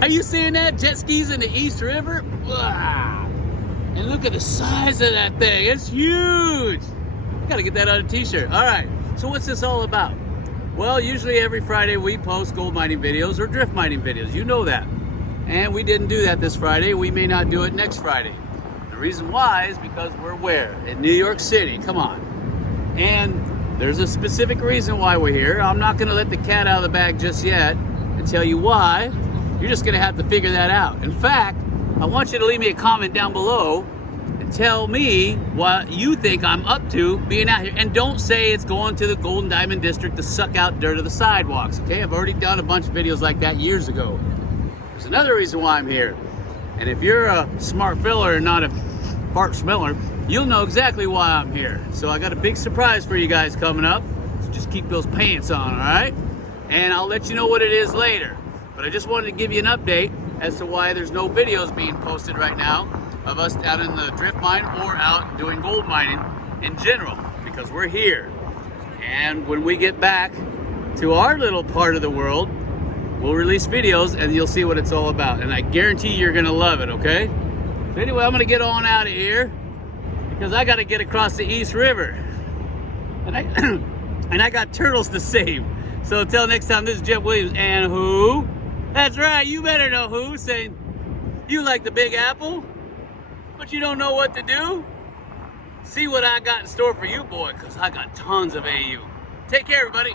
Are you seeing that? Jet skis in the East River? Wow. And look at the size of that thing. It's huge. Gotta get that on a t-shirt. All right, so what's this all about? Well, usually every Friday we post gold mining videos or drift mining videos. You know that. And we didn't do that this Friday. We may not do it next Friday. The reason why is because we're where? In New York City. Come on. And there's a specific reason why we're here. I'm not gonna let the cat out of the bag just yet and tell you why. You're just gonna have to figure that out. In fact, I want you to leave me a comment down below and tell me what you think I'm up to being out here. And don't say it's going to the Golden Diamond District to suck out dirt of the sidewalks, okay? I've already done a bunch of videos like that years ago. There's another reason why I'm here. And if you're a smart filler and not a fart smeller, you'll know exactly why I'm here. So I got a big surprise for you guys coming up. So just keep those pants on, all right? And I'll let you know what it is later. But I just wanted to give you an update as to why there's no videos being posted right now of us out in the drift mine or out doing gold mining in general, because we're here. And when we get back to our little part of the world, we'll release videos and you'll see what it's all about. And I guarantee you're gonna love it, okay? So anyway, I'm gonna get on out of here because I gotta get across the East River. And I got turtles to save. So until next time, this is Jeff Williams, and who? That's right, you better know who, saying you like the Big Apple, but you don't know what to do? See what I got in store for you, boy, because I got tons of AU. Take care, everybody.